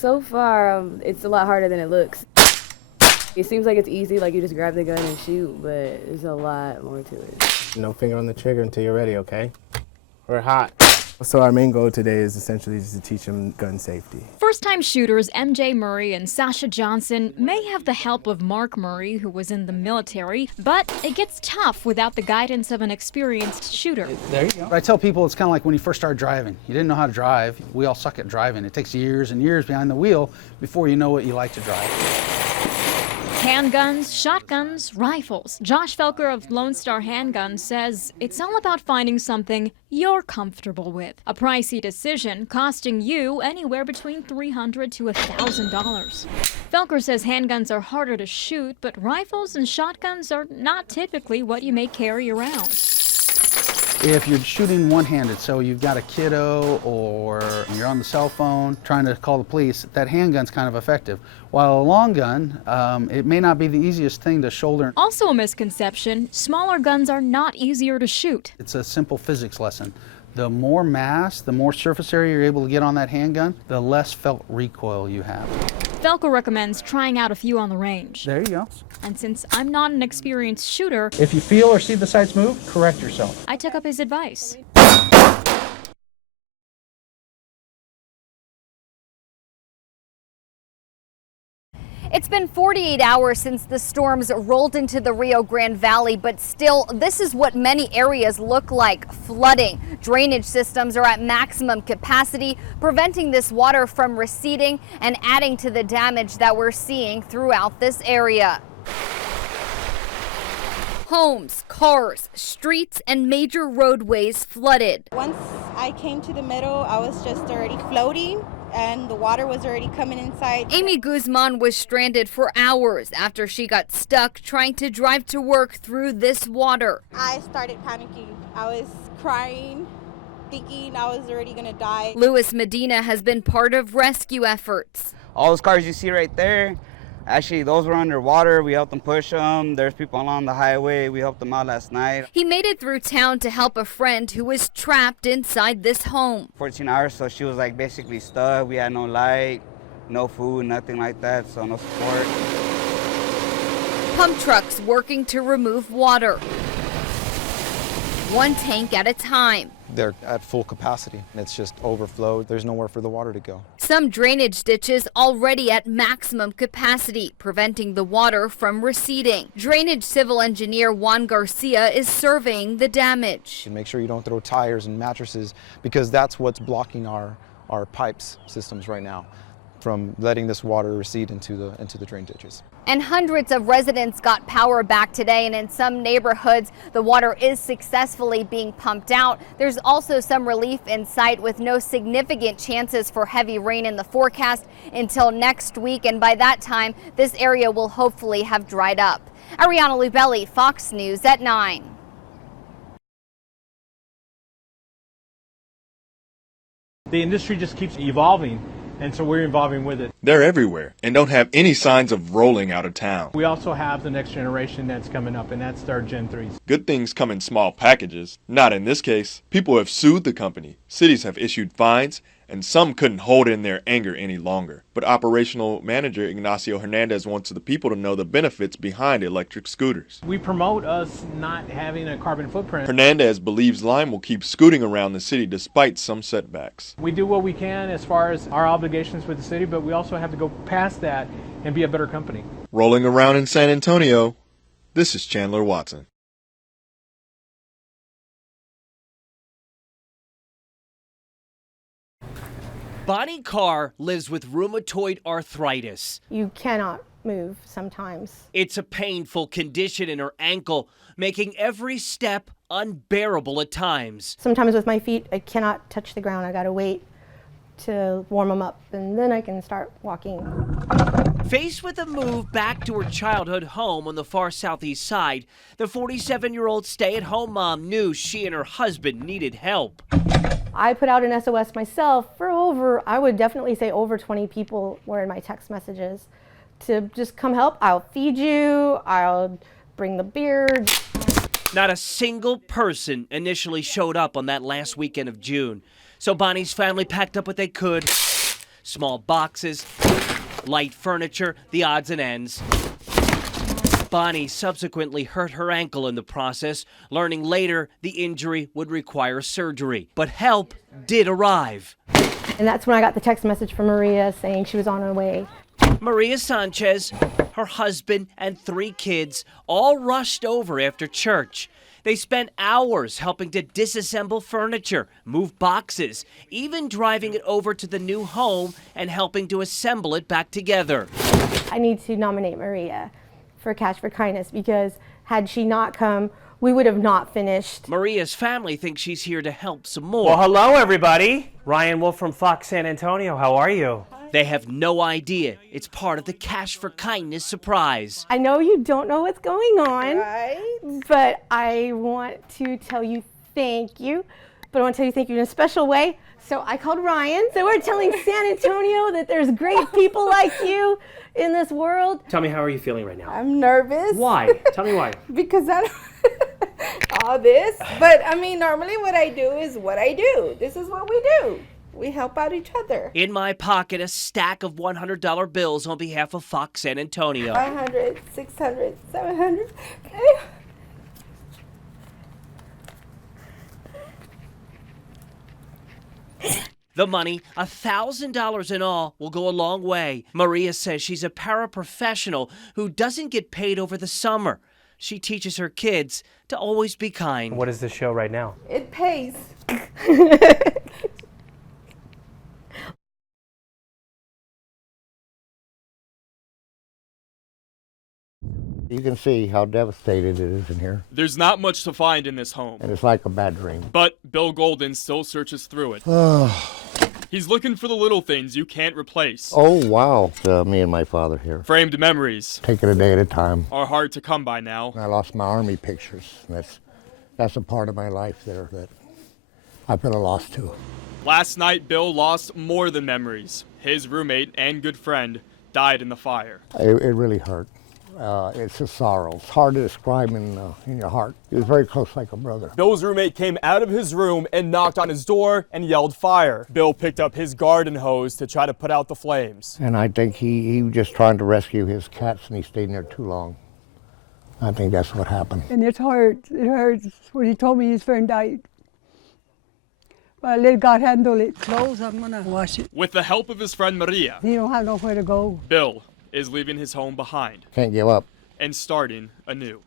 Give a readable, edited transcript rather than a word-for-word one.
So far, it's a lot harder than it looks. It seems like it's easy, like you just grab the gun and shoot, but there's a lot more to it. No finger on the trigger until you're ready, okay? We're hot. So our main goal today is essentially just to teach them gun safety. First-time shooters MJ Murray and Sasha Johnson may have the help of Mark Murray, who was in the military, but it gets tough without the guidance of an experienced shooter. There you go. I tell people it's kind of like when you first start driving. You didn't know how to drive. We all suck at driving. It takes years and years behind the wheel before you know what you like to drive. Handguns, shotguns, rifles. Josh Felker of Lone Star Handguns says it's all about finding something you're comfortable with. A pricey decision costing you anywhere between $300 to $1,000. Felker says handguns are harder to shoot, but rifles and shotguns are not typically what you may carry around. If you're shooting one-handed, so you've got a kiddo or you're on the cell phone trying to call the police, that handgun's kind of effective. While a long gun, it may not be the easiest thing to shoulder. Also a misconception, smaller guns are not easier to shoot. It's a simple physics lesson. The more mass, the more surface area you're able to get on that handgun, the less felt recoil you have. Felker recommends trying out a few on the range. There you go. And since I'm not an experienced shooter, If you feel or see the sights move, correct yourself. I took up his advice. It's been 48 hours since the storms rolled into the Rio Grande Valley, but still, this is what many areas look like: flooding. Drainage systems are at maximum capacity, preventing this water from receding and adding to the damage that we're seeing throughout this area. Homes, cars, streets, and major roadways flooded. Once I came to the middle, I was just already floating, and the water was already coming inside. Amy Guzman was stranded for hours after she got stuck trying to drive to work through this water. I started panicking. I was crying, thinking I was already gonna die. Luis Medina has been part of rescue efforts. All those cars you see right there, actually those were underwater. We helped them push them. There's people along the highway. We helped them out last night. He made it through town to help a friend who was trapped inside this home. 14 hours, so she was like basically stuck. We had no light, no food, nothing like that, so no support. Pump trucks working to remove water, one tank at a time. They're at full capacity and it's just overflowed. There's nowhere for the water to go. Some drainage ditches already at maximum capacity, preventing the water from receding. Drainage civil engineer Juan Garcia is surveying the damage. And make sure you don't throw tires and mattresses, because that's what's blocking our pipes systems right now from letting this water recede into the drain ditches. And hundreds of residents got power back today, and in some neighborhoods, the water is successfully being pumped out. There's also some relief in sight, with no significant chances for heavy rain in the forecast until next week, and by that time, this area will hopefully have dried up. Ariana Lubelli, Fox News at 9. The industry just keeps evolving, and so we're evolving with it. They're everywhere and don't have any signs of rolling out of town. We also have the next generation that's coming up, and that's our Gen 3s. Good things come in small packages. Not in this case. People have sued the company. Cities have issued fines, and some couldn't hold in their anger any longer. But operational manager Ignacio Hernandez wants the people to know the benefits behind electric scooters. We promote us not having a carbon footprint. Hernandez believes Lime will keep scooting around the city despite some setbacks. We do what we can as far as our obligations with the city, but we also have to go past that and be a better company. Rolling around in San Antonio, this is Chandler Watson. Bonnie Carr lives with rheumatoid arthritis. You cannot move sometimes. It's a painful condition in her ankle, making every step unbearable at times. Sometimes with my feet, I cannot touch the ground. I gotta wait to warm them up, and then I can start walking. Faced with a move back to her childhood home on the far southeast side, the 47-year-old stay-at-home mom knew she and her husband needed help. I put out an SOS myself for I would definitely say over 20 people were in my text messages to just come help. I'll feed you, I'll bring the beer. Not a single person initially showed up on that last weekend of June. So Bonnie's family packed up what they could, Small boxes, light furniture, the odds and ends. Bonnie subsequently hurt her ankle in the process, learning later the injury would require surgery. But help did arrive. And that's when I got the text message from Maria saying she was on her way. Maria Sanchez, her husband, and 3 kids all rushed over after church. They spent hours helping to disassemble furniture, move boxes, even driving it over to the new home and helping to assemble it back together. I need to nominate Maria for Cash for Kindness because had she not come, we would have not finished. Maria's family thinks she's here to help some more. Well, hello, everybody. Ryan Wolf from Fox San Antonio. How are you? They have no idea it's part of the Cash for Kindness surprise. I know you don't know what's going on, but I want to tell you thank you. But I want to tell you thank you in a special way. So I called Ryan. So we're telling San Antonio that there's great people like you in this world. Tell me, how are you feeling right now? I'm nervous. Why? Tell me why. Because I don't all this. But I mean, normally what I do is what I do. This is what we do. We help out each other. In my pocket, a stack of $100 bills on behalf of Fox San Antonio. 500, 600, 700. The money, $1,000 in all, will go a long way. Maria says she's a paraprofessional who doesn't get paid over the summer. She teaches her kids to always be kind. What is the show right now? It pays. You can see how devastated it is in here. There's not much to find in this home. And it's like a bad dream. But Bill Golden still searches through it. He's looking for the little things you can't replace. Oh, wow. Me and my father here. Framed memories. Take it a day at a time. Are hard to come by now. I lost my Army pictures. That's a part of my life there that I've been a loss to. Last night, Bill lost more than memories. His roommate and good friend died in the fire. It really hurt. It's a sorrow. It's hard to describe in your heart. He was very close, like a brother. Bill's roommate came out of his room and knocked on his door and yelled fire. Bill picked up his garden hose to try to put out the flames. And I think he was just trying to rescue his cats, and he stayed in there too long. I think that's what happened. And it's hard. It hurts when he told me his friend died. But I let God handle it. Clothes, I'm gonna wash it. With the help of his friend Maria, He don't have nowhere to go. Bill is leaving his home behind Can't give up. and starting anew.